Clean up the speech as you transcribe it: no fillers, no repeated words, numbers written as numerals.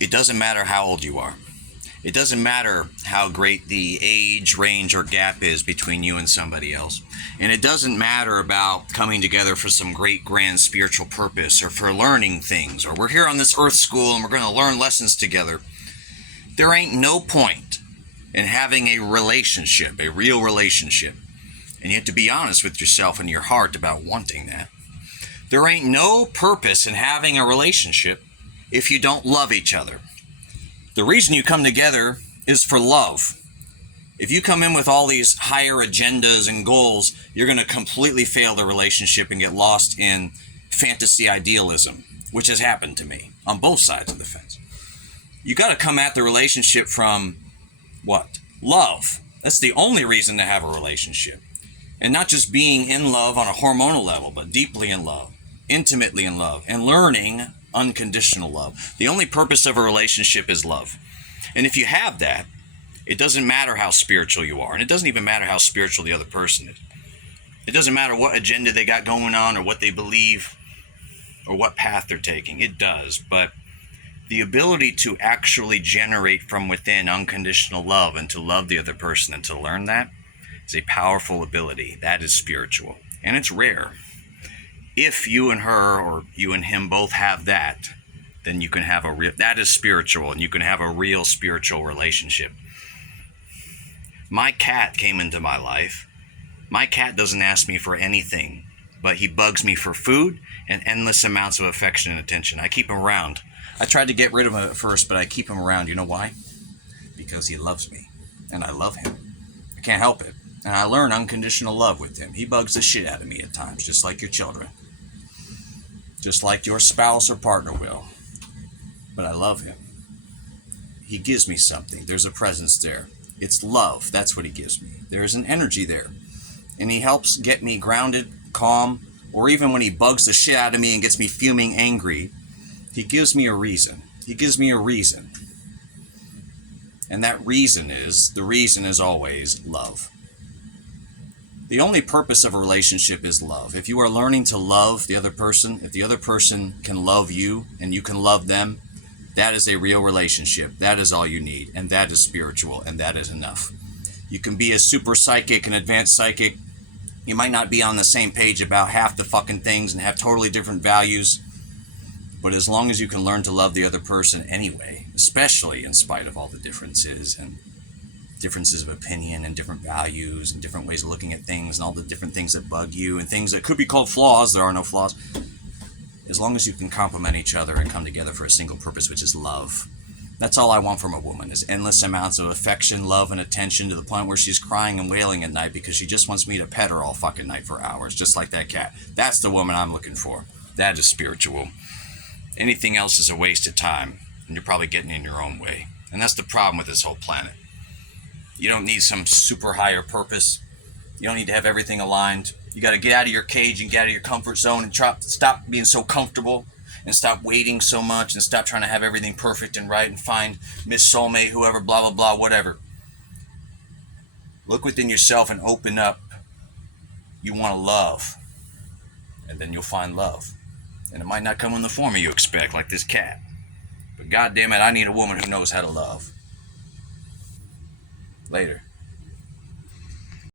It doesn't matter how old you are. It doesn't matter how great the age range or gap is between you and somebody else. And it doesn't matter about coming together for some great grand spiritual purpose or for learning things, or we're here on this earth school and we're going to learn lessons together. There ain't no point in having a relationship, a real relationship. And you have to be honest with yourself and your heart about wanting that. There ain't no purpose in having a relationship if you don't love each other. The reason you come together is for love. If you come in with all these higher agendas and goals, you're going to completely fail the relationship and get lost in fantasy idealism, which has happened to me on both sides of the fence. You got to come at the relationship from what? Love. That's the only reason to have a relationship. And not just being in love on a hormonal level, but deeply in love, intimately in love, and learning unconditional love. The only purpose of a relationship is love. And if you have that, it doesn't matter how spiritual you are. And it doesn't even matter how spiritual the other person is. It doesn't matter what agenda they got going on or what they believe or what path they're taking. It does. But the ability to actually generate from within unconditional love and to love the other person and to learn that is a powerful ability. That is spiritual. And it's rare. If you and her or you and him both have that, then you can have a real, that is spiritual, and you can have a real spiritual relationship. My cat came into my life. My cat doesn't ask me for anything, but he bugs me for food and endless amounts of affection and attention. I keep him around. I tried to get rid of him at first, but I keep him around. You know why? Because he loves me, and I love him. I can't help it. And I learn unconditional love with him. He bugs the shit out of me at times, just like your children. Just like your spouse or partner will. But I love him. He gives me something. There's a presence there. It's love. That's what he gives me. There is an energy there. And he helps get me grounded, calm, or even when he bugs the shit out of me and gets me fuming angry, he gives me a reason. He gives me a reason. And that reason is always love. The only purpose of a relationship is love. If you are learning to love the other person, if the other person can love you and you can love them, that is a real relationship. That is all you need. And that is spiritual. And that is enough. You can be a super psychic, an advanced psychic. You might not be on the same page about half the fucking things and have totally different values. But as long as you can learn to love the other person anyway, especially in spite of all the differences and differences of opinion and different values and different ways of looking at things and all the different things that bug you and things that could be called flaws, there are no flaws. As long as you can complement each other and come together for a single purpose, which is love. That's all I want from a woman, is endless amounts of affection, love, and attention to the point where she's crying and wailing at night because she just wants me to pet her all fucking night for hours, just like that cat. That's the woman I'm looking for. That is spiritual. Anything else is a waste of time, and you're probably getting in your own way. And that's the problem with this whole planet. You don't need some super higher purpose. You don't need to have everything aligned. You got to get out of your cage and get out of your comfort zone and stop being so comfortable and stop waiting so much and stop trying to have everything perfect and right and find Miss Soulmate, whoever, blah, blah, blah, whatever. Look within yourself and open up. You want to love, and then you'll find love. And it might not come in the form you expect, like this cat. But goddamn it, I need a woman who knows how to love. Later.